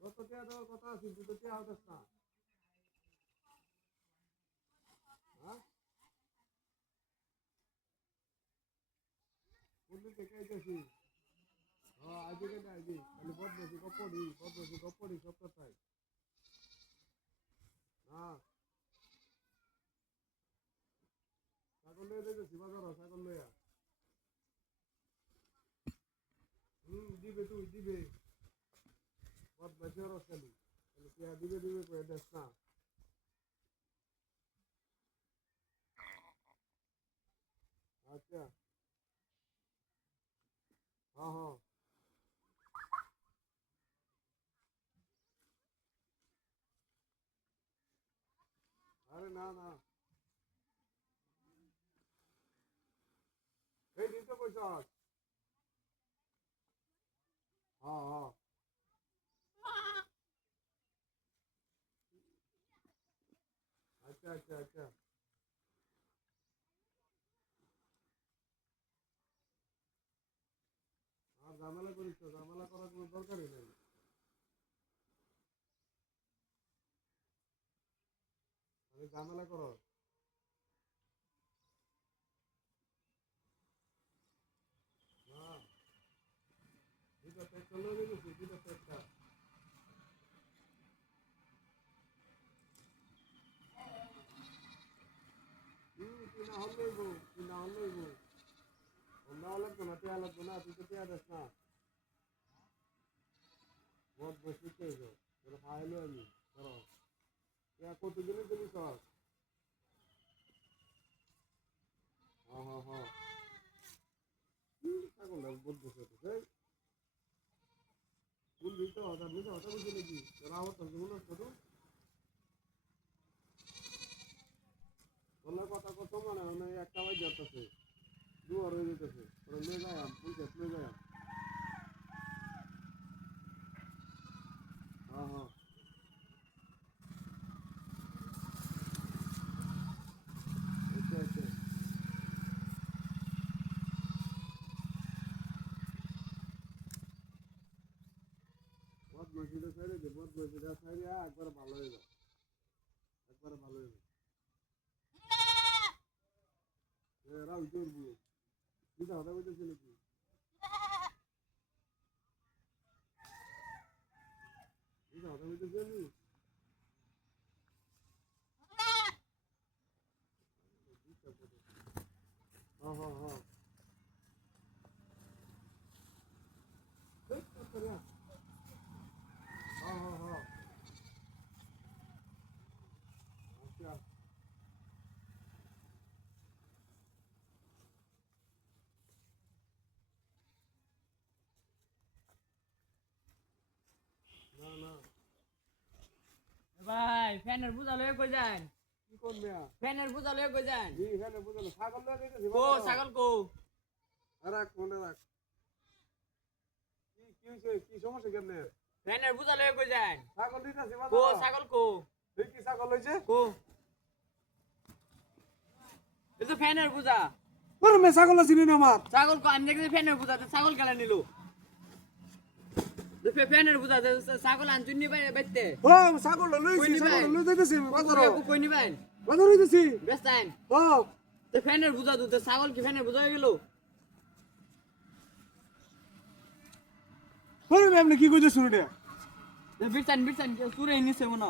কত টাকা দেওয়ার কথা আছে, তুই তো টাকা হতাস না। হ্যাঁ, কোনদিন থেকে আইতেছি? হ্যাঁ, আইবি কেন আইবি? খালি বদমাইশি গপ্পড়ি সব কথাই। হ্যাঁ, ছাগল লইয়া যাইতেছি বাজার, ছাগল লইয়া। দিবে তুই দিবে, বদমাইশি হরস খালি। খালি টাকা দিবে কয়ে দেস না। আচ্ছা, হ্যাঁ হ্যাঁ। আরে না না, এই দিন তো পয়সা। হ্যাঁ হ্যাঁ। আচ্ছা। আর ঝামেলা করিস না, ঝামেলা করার কোনো দরকারই নেই। আমি ঝামেলা করো না। দুটা পেটটা লয়ে গেছি, দুটা পেটটা। তুই না হল লইব, তুই না হল লইব। না হলে তো না, টেয়া লাগবো না, তুই তো টেয়া দেস না। বহুত বসে খেয়েছ, তোরা খাইলো আমি ধরো। টেয়া কতদিনের তুমি সব। হ্যাঁ। ছাগলটা বহুত বসে আছে। কোন দিতে হতা বুঝে হতা বুঝে নাকি তোরা আমার তো মনে হচ্ছে তো। তোর কথা কত মানে মানে একটা বাজ যাচ্ছে, দুয়ার হয়ে যেতেছে, তোরা লয়ে যায় পুলিশ লয়ে যায়। হ্যাঁ। আচ্ছা। বদমাইশিটা ছেড়ে দে, বদমাইশিটা ছেড়ে একবার ভালো হয়ে যাও, একবার ভালো হয়ে যাও। রাহুল চলবো দিদা হতা বলতেছে নাকি? দিদা হতা বলতেছে আমি। হ্যাঁ। হ্যাঁ। আচ্ছা, না ভাই ফ্যানের বুঝা লয়ে কই যান? কি করবে? ফ্যানের বুঝা লয়ে কই যান? জি এখানে বুঝলো ছাগল লয়ে গেছে কো ছাগল কো? রাখ মনে রাখ। কি হয়েছে, কি সমস্যা কেমনে? ফ্যানের বুঝা লয়ে কই যান? ছাগল দিতেছি কো বাজার। ছাগল কো? এই কি ছাগল হয়েছে? কো এই তো ফ্যানের বুঝা। ওরে মে ছাগল চিনি না আমার। ছাগল কো আমি দেখছি ফ্যানের বুঝা ছাগল কেলা নিলো। ফ্যানের বুঝা ছাগল আনছুন নি বাইতে। ও ছাগল লইছি, ছাগল লই যাইতেছি বাজার। কই নি বাইন? বাজার হইতেছি। বেস্তাইন। ও তো ফ্যানের বুঝা তো ছাগল কি ফ্যানের বুঝা হয়ে গেল? ওরে মে আপনি কি কইতে শুনুন রে? বিরসান সুরে নিছে মনে